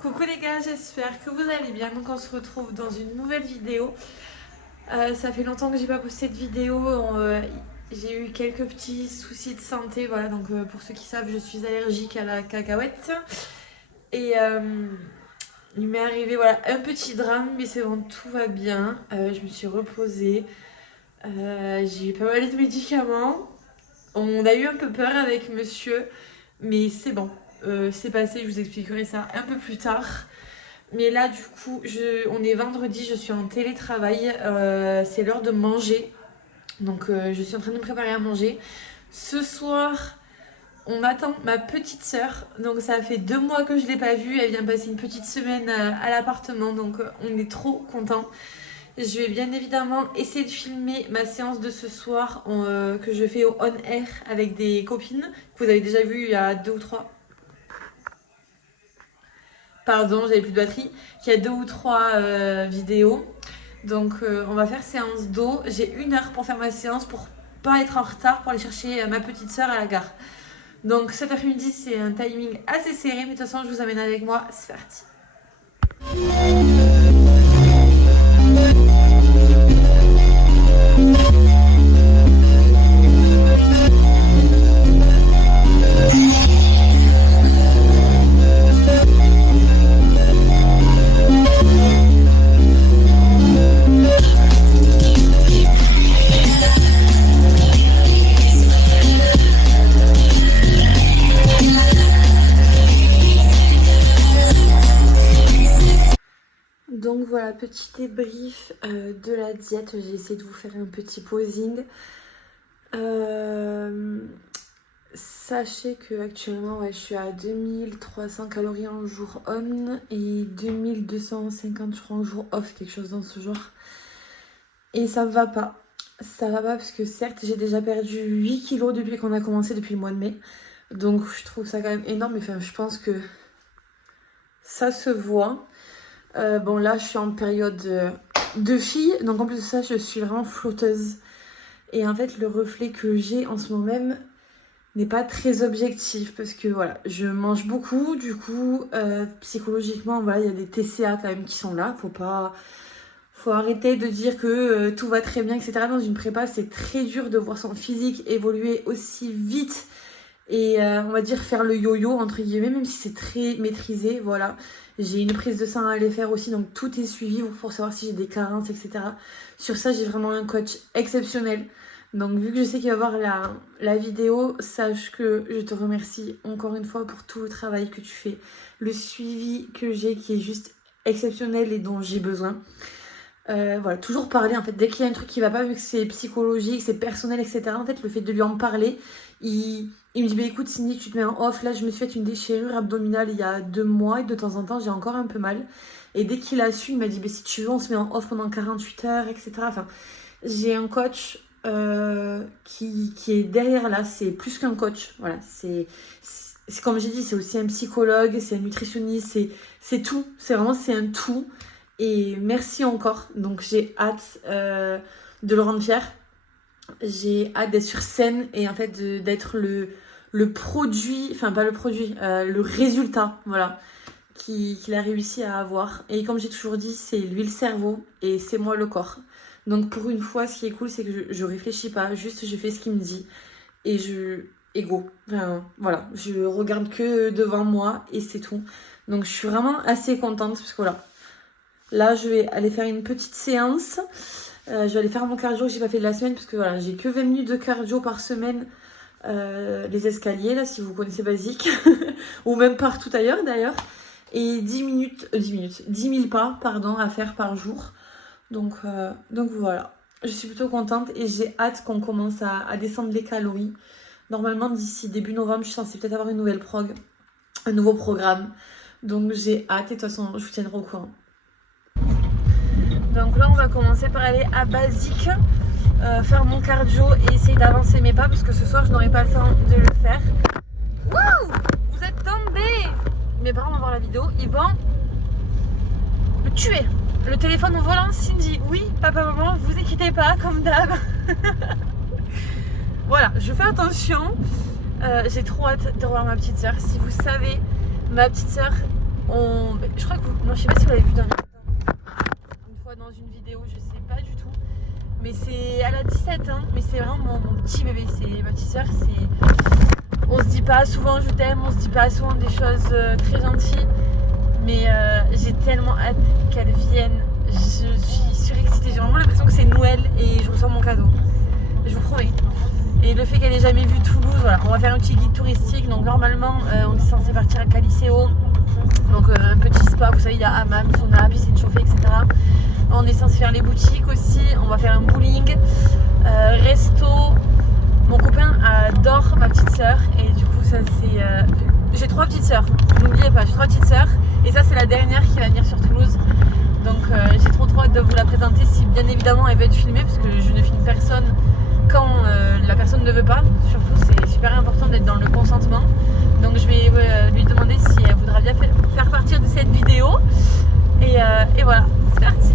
Coucou les gars, j'espère que vous allez bien. Donc on se retrouve dans une nouvelle vidéo. Ça fait longtemps que j'ai pas posté de vidéo. J'ai eu quelques petits soucis de santé. Voilà, donc pour ceux qui savent, je suis allergique à la cacahuète. Et il m'est arrivé voilà, un petit drame, mais c'est bon, tout va bien. Je me suis reposée. J'ai eu pas mal de médicaments. On a eu un peu peur avec monsieur, mais c'est bon. C'est passé, je vous expliquerai ça un peu plus tard. Mais là du coup, on est vendredi, je suis en télétravail, c'est l'heure de manger. Donc je suis en train de me préparer à manger. Ce soir, on attend ma petite sœur. Donc ça fait 2 mois que je ne l'ai pas vue, elle vient passer une petite semaine à l'appartement. Donc on est trop contents. Je vais bien évidemment essayer de filmer ma séance de ce soir que je fais au on air avec des copines que vous avez déjà vu il y a 2 ou 3. Pardon, j'avais plus de batterie. Il y a 2 ou 3 vidéos. Donc on va faire séance d'eau. J'ai 1 heure pour faire ma séance pour pas être en retard pour aller chercher ma petite soeur à la gare. Donc cet après-midi c'est un timing assez serré, mais de toute façon je vous amène avec moi. C'est parti. Donc voilà, petit débrief de la diète. J'ai essayé de vous faire un petit posing. Sachez que actuellement je suis à 2300 calories en jour on et 2250 je crois en jour off, quelque chose dans ce genre. Et ça va pas. Ça va pas parce que certes j'ai déjà perdu 8 kilos depuis qu'on a commencé, depuis le mois de mai. Donc je trouve ça quand même énorme. Enfin je pense que ça se voit. Bon là je suis en période de fille, donc en plus de ça je suis vraiment flotteuse. Et en fait le reflet que j'ai en ce moment même n'est pas très objectif parce que voilà, je mange beaucoup, du coup psychologiquement voilà, il y a des TCA quand même qui sont là. Faut arrêter de dire que tout va très bien, etc. Dans une prépa c'est très dur de voir son physique évoluer aussi vite et on va dire faire le yo-yo entre guillemets, même si c'est très maîtrisé, voilà. J'ai une prise de sang à aller faire aussi, donc tout est suivi pour savoir si j'ai des carences, etc. Sur ça, j'ai vraiment un coach exceptionnel. Donc vu que je sais qu'il va voir la vidéo, sache que je te remercie encore une fois pour tout le travail que tu fais. Le suivi que j'ai qui est juste exceptionnel et dont j'ai besoin. Voilà, toujours parler en fait, dès qu'il y a un truc qui va pas, vu que c'est psychologique, c'est personnel, etc. En fait, le fait de lui en parler, il me dit bah écoute Cindy, tu te mets en off, là je me suis fait une déchirure abdominale il y a 2 mois et de temps en temps j'ai encore un peu mal. Et dès qu'il a su, il m'a dit bah si tu veux on se met en off pendant 48 heures, etc. Enfin, j'ai un coach qui est derrière là, c'est plus qu'un coach, voilà, c'est comme j'ai dit, c'est aussi un psychologue, c'est un nutritionniste, c'est tout, c'est un tout. Et merci encore, donc j'ai hâte de le rendre fier. J'ai hâte d'être sur scène et en fait d'être le produit, enfin pas le produit, le résultat, voilà, qu'il a réussi à avoir. Et comme j'ai toujours dit, c'est lui le cerveau et c'est moi le corps. Donc pour une fois, ce qui est cool, c'est que je réfléchis pas, juste je fais ce qu'il me dit et ego. Enfin voilà, je regarde que devant moi et c'est tout. Donc je suis vraiment assez contente parce que voilà. Là, je vais aller faire une petite séance. Je vais aller faire mon cardio que j'ai pas fait de la semaine parce que voilà, j'ai que 20 minutes de cardio par semaine. Les escaliers, là, si vous connaissez basique. Ou même partout ailleurs d'ailleurs. Et 10 000 pas, pardon, à faire par jour. Donc voilà. Je suis plutôt contente et j'ai hâte qu'on commence à descendre les calories. Normalement, d'ici début novembre, je suis censée peut-être avoir un nouveau programme. Donc j'ai hâte et de toute façon, je vous tiendrai au courant. Donc là on va commencer par aller à basique, faire mon cardio et essayer d'avancer mes pas parce que ce soir je n'aurai pas le temps de le faire. Wouh! Vous êtes tombés! Mes parents vont voir la vidéo, ils vont me tuer. Le téléphone au volant, Cindy, oui, papa, maman, vous inquiétez pas, comme d'hab. Voilà, je fais attention. J'ai trop hâte de revoir ma petite soeur. Si vous savez, ma petite soeur Je crois que non, je sais pas si vous l'avez vu une fois dans une vidéo, je sais pas du tout. Mais elle a 17 ans, mais c'est vraiment mon petit bébé, c'est ma petite soeur. On se dit pas souvent je t'aime, on se dit pas souvent des choses très gentilles. Mais j'ai tellement hâte qu'elle vienne. Je suis surexcitée, j'ai vraiment l'impression que c'est Noël et je reçois mon cadeau. Je vous promets. Et le fait qu'elle ait jamais vu Toulouse, voilà, on va faire un petit guide touristique. Donc normalement, on est censé partir à Caliceo. Donc un petit spa, vous savez, il y a hammam, sauna, piscine chauffée, etc. On est censé faire les boutiques aussi. On va faire un bowling, resto. Mon copain adore ma petite sœur et du coup ça c'est... J'ai 3 petites sœurs, n'oubliez pas, j'ai 3 petites sœurs. Et ça c'est la dernière qui va venir sur Toulouse. Donc j'ai trop hâte de vous la présenter si bien évidemment elle veut être filmée parce que je ne filme personne quand la personne ne veut pas. Surtout c'est super important d'être dans le consentement. Donc je vais lui demander si elle voudra bien faire partie de cette vidéo. Et voilà, c'est parti.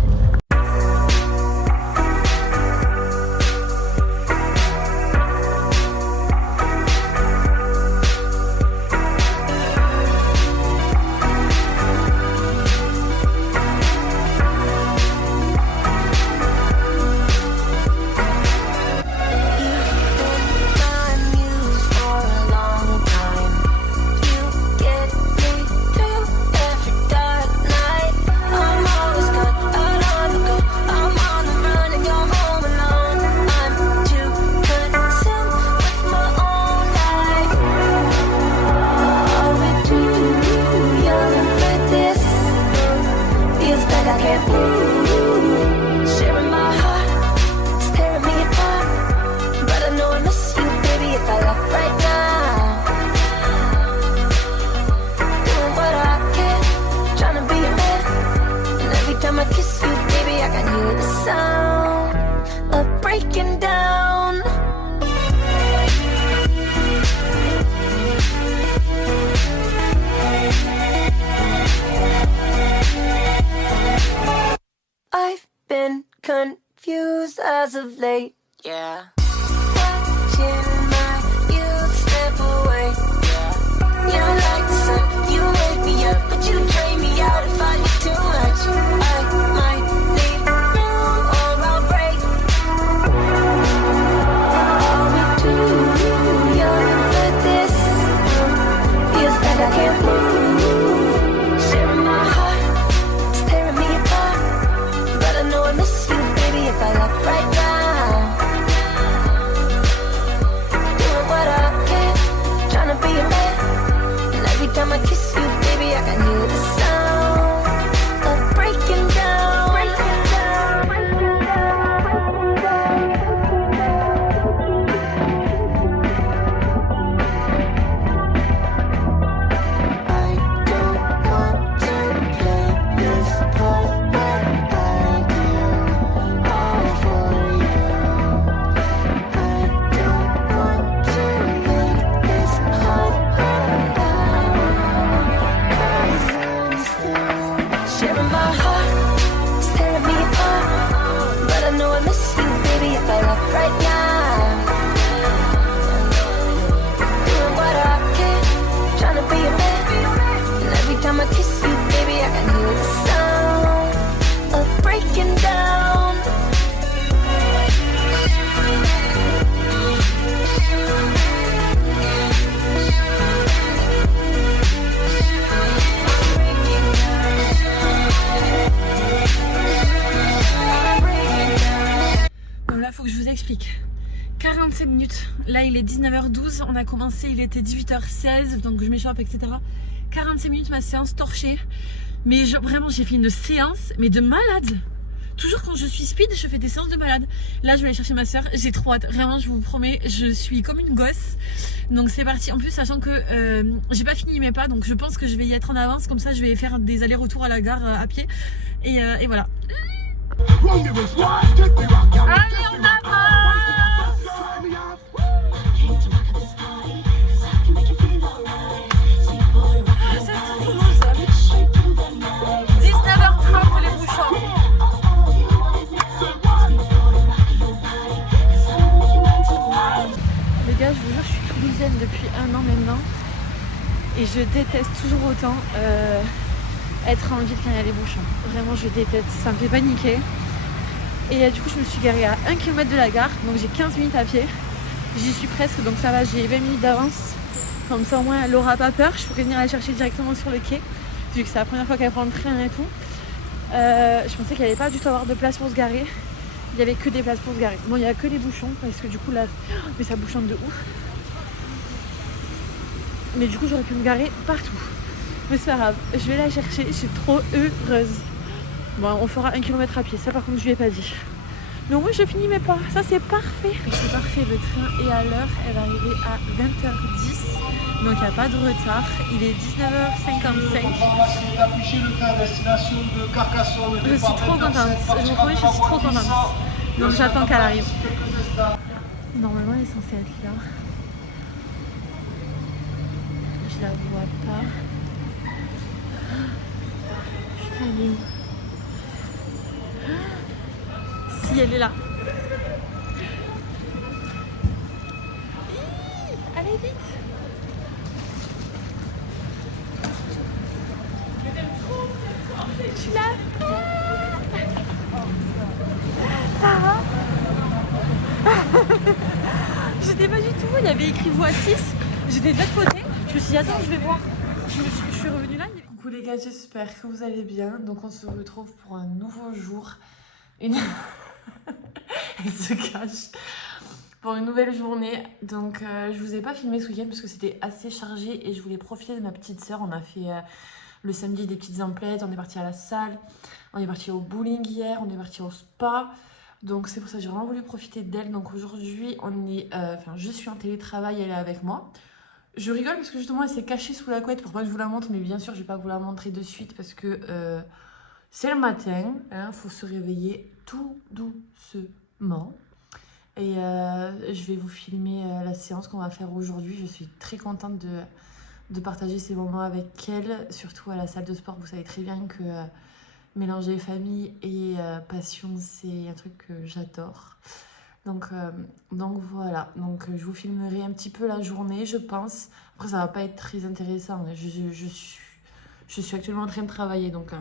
Confused as of late, yeah. Watching my youth slip away, yeah. You don't like the sun, you wake me up, but you drain me out if I need too much. I might leave room or I'll break. Are we too young for this? Feels like I can't move. Sharing my heart, it's tearing me apart, but I know I miss you. If I left right now, doing what I can, trying to be a man. And every time I kiss you, baby, I can hear the sound of breaking down. Breaking down, breaking down, breaking down. I don't want to play this part, but I do. I kiss you, baby, I can hear the sound of breaking down. Bon là faut que je vous explique. 45 minutes, là il est 19h12, on a commencé, il était 18h16, donc je m'échappe, etc. 45 minutes ma séance torchée, mais vraiment j'ai fait une séance mais de malade. Toujours quand je suis speed, je fais des séances de malade. Là je vais aller chercher ma soeur, j'ai trop hâte, vraiment je vous promets, je suis comme une gosse. Donc c'est parti, en plus sachant que j'ai pas fini mes pas, donc je pense que je vais y être en avance, comme ça je vais faire des allers-retours à la gare à pied. Et voilà. Allez on avance. Je vous jure, je suis toulousaine depuis 1 an maintenant et je déteste toujours autant être en ville quand il y a les bouchons. Vraiment, je déteste. Ça me fait paniquer. Et du coup, je me suis garée à 1 km de la gare. Donc, j'ai 15 minutes à pied. J'y suis presque. Donc, ça va, j'ai 20 minutes d'avance. Comme ça, au moins, elle n'aura pas peur. Je pourrais venir la chercher directement sur le quai. Vu que c'est la première fois qu'elle prend le train et tout. Je pensais qu'il n'y allait pas du tout avoir de place pour se garer. Il n'y avait que des places pour se garer. Bon, il n'y a que les bouchons. Parce que du coup, là... Mais ça bouchonne de ouf. Mais du coup, j'aurais pu me garer partout. Mais c'est pas grave, je vais la chercher, je suis trop heureuse. Bon, on fera 1 km à pied, ça par contre je lui ai pas dit. Donc oui, je finis mes pas, ça c'est parfait. C'est parfait, le train est à l'heure, elle va arriver à 20h10. Donc il n'y a pas de retard, il est 19h55. Je suis trop contente, je vous promets, je suis trop contente. Donc j'attends qu'elle arrive. Normalement elle est censée être là. Je la vois pas. Putain, elle est où? Si, elle est là. Allez vite. Tu l'attends. Ça va? J'étais pas du tout, il y avait écrit voie 6. J'étais de l'autre côté. Je me suis dit, attends, je vais voir. Je suis revenue là. Coucou les gars, j'espère que vous allez bien. Donc on se retrouve pour un nouveau jour. Elle se cache. Pour une nouvelle journée. Donc je vous ai pas filmé ce week-end parce que c'était assez chargé et je voulais profiter de ma petite soeur. On a fait le samedi des petites emplettes, on est parti à la salle, on est parti au bowling hier, on est parti au spa. Donc c'est pour ça que j'ai vraiment voulu profiter d'elle. Donc aujourd'hui on est, je suis en télétravail, elle est avec moi. Je rigole parce que justement elle s'est cachée sous la couette pour pas que je vous la montre, mais bien sûr je vais pas vous la montrer de suite parce que c'est le matin, hein, faut se réveiller tout doucement. Et je vais vous filmer la séance qu'on va faire aujourd'hui. Je suis très contente de partager ces moments avec elle, surtout à la salle de sport. Vous savez très bien que mélanger famille et passion, c'est un truc que j'adore. Donc voilà, donc je vous filmerai un petit peu la journée, je pense. Après, ça va pas être très intéressant. Je suis actuellement en train de travailler, donc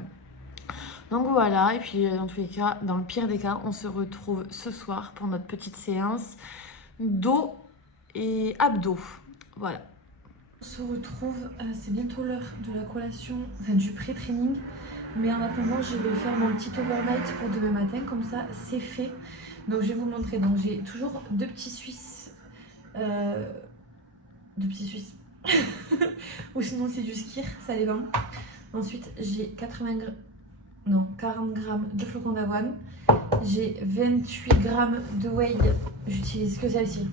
voilà. Et puis, dans tous les cas, dans le pire des cas, on se retrouve ce soir pour notre petite séance dos et abdos. Voilà. On se retrouve, c'est bientôt l'heure de la collation, enfin du pré-training. Mais en attendant, je vais faire mon petit overnight pour demain matin, comme ça, c'est fait. Donc je vais vous montrer, donc j'ai toujours deux petits Suisses, ou sinon c'est du skir, ça dépend. Ensuite j'ai 40 grammes de flocons d'avoine, j'ai 28 grammes de whey, j'utilise que celle-ci,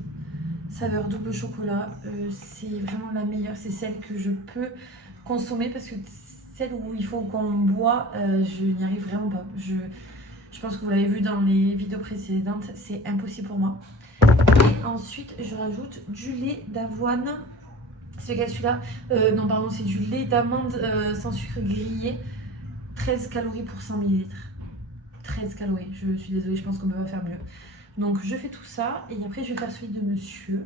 saveur double chocolat, c'est vraiment la meilleure, c'est celle que je peux consommer parce que celle où il faut qu'on boit, je n'y arrive vraiment pas. Je pense que vous l'avez vu dans les vidéos précédentes, c'est impossible pour moi. Et ensuite, je rajoute du lait d'avoine. C'est lequel celui-là? Non, pardon, c'est du lait d'amande sans sucre grillé. 13 calories pour 100 ml. 13 calories, je suis désolée, je pense qu'on ne peut pas faire mieux. Donc, je fais tout ça et après, je vais faire celui de monsieur.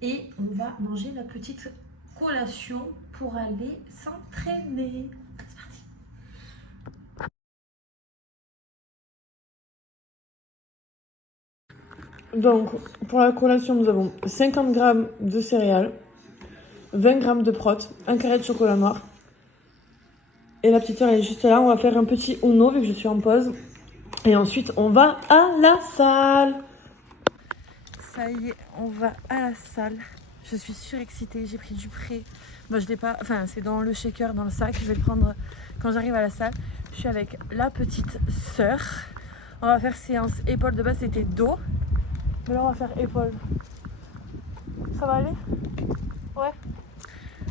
Et on va manger la petite collation pour aller s'entraîner. C'est parti. Donc, pour la collation, nous avons 50 g de céréales, 20 g de prot, un carré de chocolat noir. Et la petite sœur elle est juste là. On va faire un petit Uno vu que je suis en pause. Et ensuite, on va à la salle. Ça y est, on va à la salle. Je suis surexcitée. J'ai pris du prêt. Bon, je l'ai pas. Enfin, c'est dans le shaker, dans le sac. Je vais le prendre quand j'arrive à la salle. Je suis avec la petite sœur. On va faire séance épaules. De base, c'était dos. Mais là, on va faire épaules. Ça va aller? Ouais.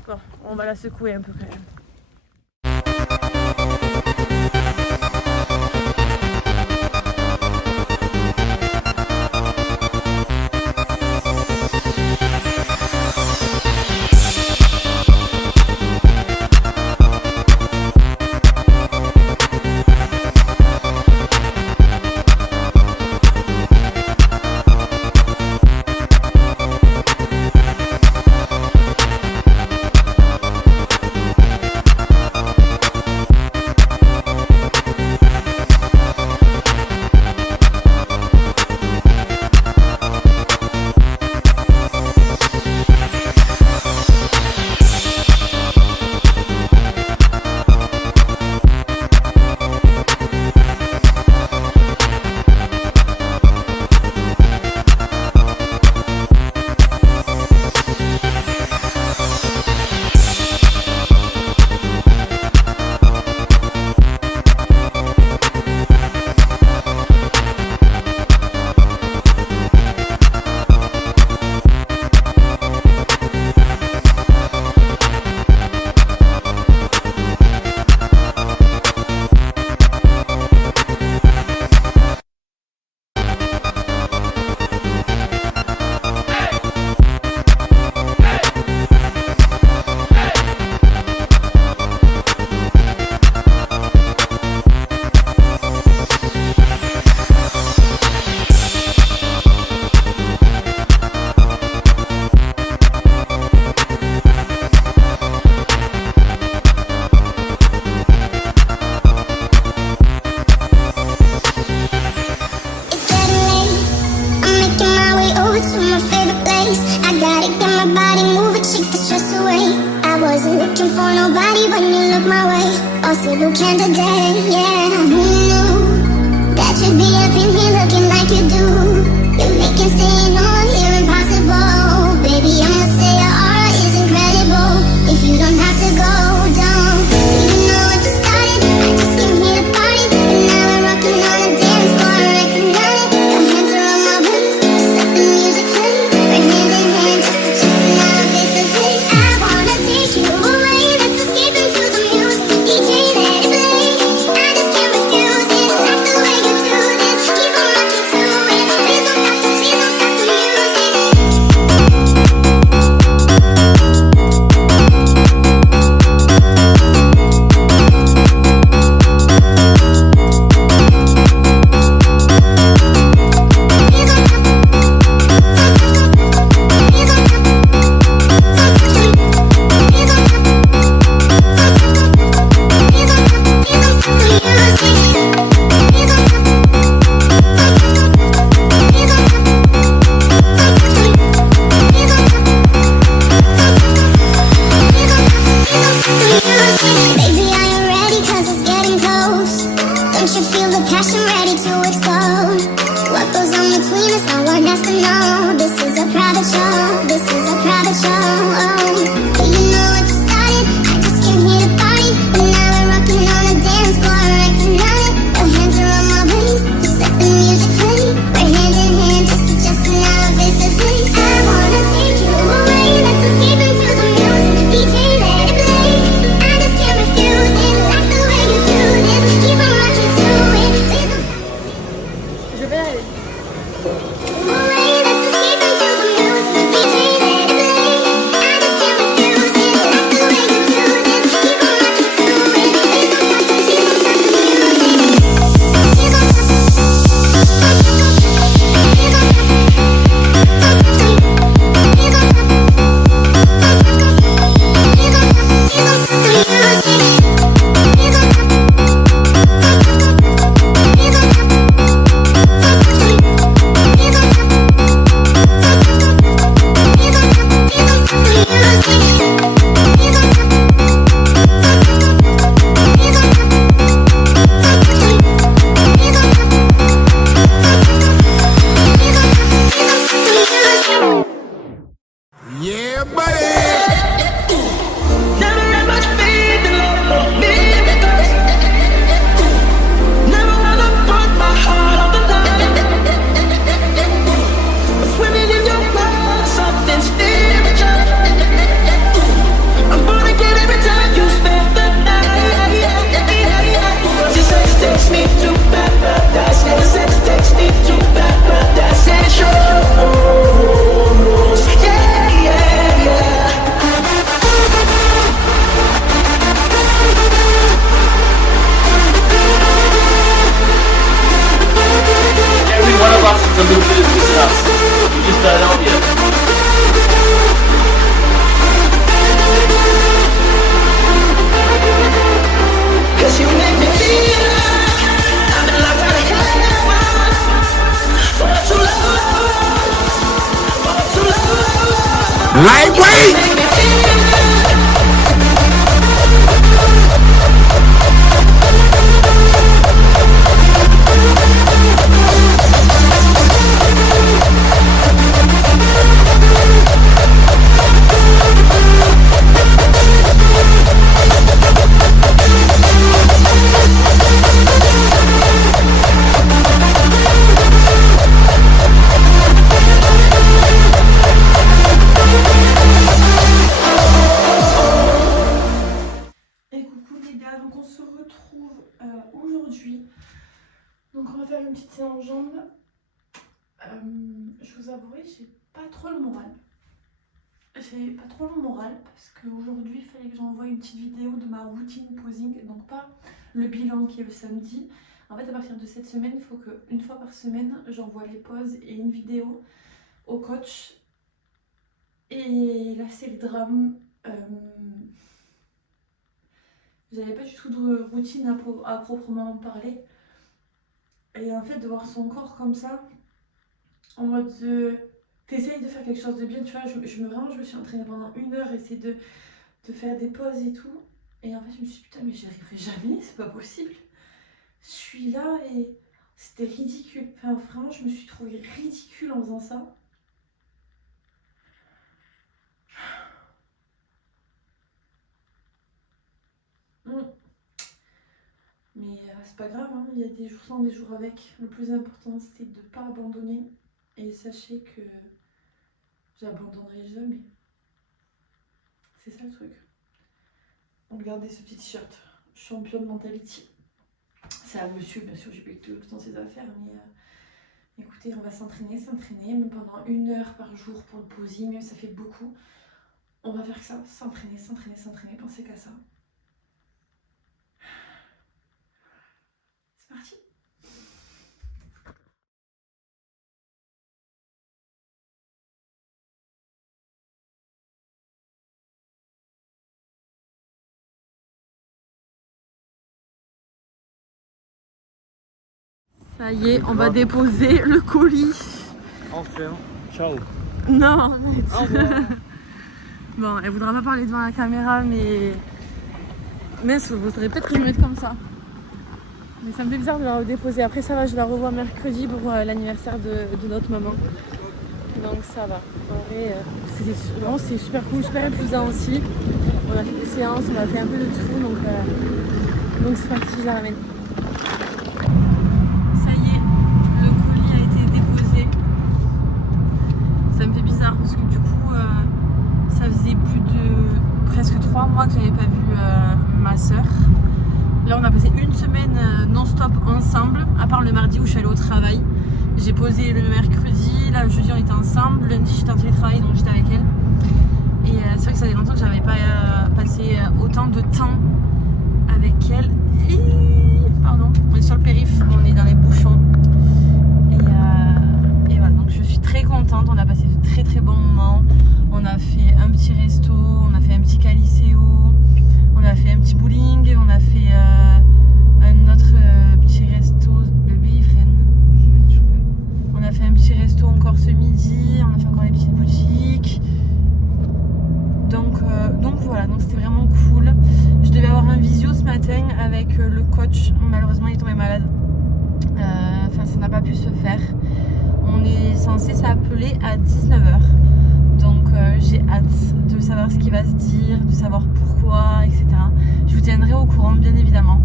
Bon, on va la secouer un peu quand même. still who can today, yeah. Who knew that you'd be up in here looking like you do? You're making staying on here impossible. Baby, I'ma say your aura is incredible. If you don't have to go, don't. You know what you started, I just came here to party. And now we're rocking on the dance floor, acting on it. Your hands are on my waist, just let the music play. We're hand in hand, just to chest and now face to face. I wanna take you away, let's escape into the music. DJ, let it play, I just can't refuse it. Like the way you do this, keep on rocking to it. Please don't stop the music. Baby, are you ready? 'Cause it's getting close. Don't you feel the passion ready to explode? What goes on between us, no one has to know. This is a private show, this is a private show. Do you know what you started? I just came here to party. And now we're rocking on the dance floor, acting on it. Your hands are on my waist, just let the music play. We're hand in hand, just to chest and now face to face. I wanna take you away, let's escape into the music. DJ, let it play, I just can't refuse it. Like the way you do this, keep on rocking to it. Please don't stop. Je vais y aller. Away, let's escape into the music. DJ, let it play, I just can't refuse it. Like the way you do this, keep on rocking to it. Please don't stop the music. Please don't stop. Yeah, buddy. Never had much faith in love or miracles. Never wanna put my heart on the line. I'm swimming in your blood, something spiritual. I'm gonna get every time you spend the night. Your sex takes me to paradise. Your sex takes me to paradise. And it shows. Yeah, yeah, yeah. Every one of us is a little bit of this in us. We just don't know it yet. Cause you make me feel like I've been locked out of heaven for too long, for too long. Lightweight. Make me feel like Et coucou les gars, donc on se retrouve aujourd'hui. Donc on va faire une petite séance jambes. Je vous avouerai, j'ai pas trop le moral. J'ai pas trop le moral parce qu'aujourd'hui il fallait que j'envoie une petite vidéo de ma routine posing. Donc pas le bilan qui est le samedi. En fait à partir de cette semaine, il faut qu'une fois par semaine j'envoie les poses et une vidéo au coach. Et là c'est le drame. J'avais pas du tout de routine à proprement parler. Et en fait, de voir son corps comme ça, en mode t'essayes de faire quelque chose de bien, tu vois. Vraiment, je me suis entraînée pendant 1 heure, essayer de faire des pauses et tout. Et en fait, je me suis dit, putain, mais j'y arriverai jamais, c'est pas possible. Je suis là et c'était ridicule. Enfin, vraiment, je me suis trouvée ridicule en faisant ça. Mais c'est pas grave, hein. Il y a des jours sans, des jours avec. Le plus important, c'est de ne pas abandonner. Et sachez que j'abandonnerai jamais. C'est ça le truc. Regardez ce petit t-shirt. Champion mentality. C'est un monsieur, bien sûr, j'ai pas tout le temps ses affaires, mais écoutez, on va s'entraîner, même pendant 1 heure par jour pour le posing, même ça fait beaucoup. On va faire que ça, s'entraîner, pensez qu'à ça. C'est parti. Ça y est, on va déposer le colis. Enfin, ciao. Non, bon, elle voudra pas parler devant la caméra, mais il faudrait peut-être que je me mette comme ça. Mais ça me fait bizarre de la redéposer. Après, ça va, je la revois mercredi pour l'anniversaire de notre maman. Donc ça va. En vrai, c'est super cool, super épuisant aussi. On a fait des séances, on a fait un peu de tout, donc c'est parti, je la ramène. Ça y est, le colis a été déposé. Ça me fait bizarre parce que du coup, ça faisait plus de presque 3 mois que j'avais pas vu ma soeur. Là, on a passé 1 semaine non-stop ensemble, à part le mardi où je suis allée au travail. J'ai posé le mercredi, là le jeudi on était ensemble, lundi j'étais en télétravail donc j'étais avec elle. Et c'est vrai que ça fait longtemps que j'avais pas passé autant de temps avec elle. Pardon, on est sur le périph', on est dans les bouchons. Et voilà, donc je suis très contente, on a passé de très très bons moments. On a fait un petit resto, on a fait un petit calicéo, on a fait un petit bowling, on a fait un autre petit resto. Bébé il freine. On a fait un petit resto encore ce midi, on a fait encore des petites boutiques. Donc voilà, donc c'était vraiment cool. Je devais avoir un visio ce matin avec le coach, malheureusement il est tombé malade. Enfin ça n'a pas pu se faire. On est censé s'appeler à 19h. Donc j'ai hâte de savoir ce qui va se dire, de savoir pourquoi, etc. Je vous tiendrai au courant bien évidemment.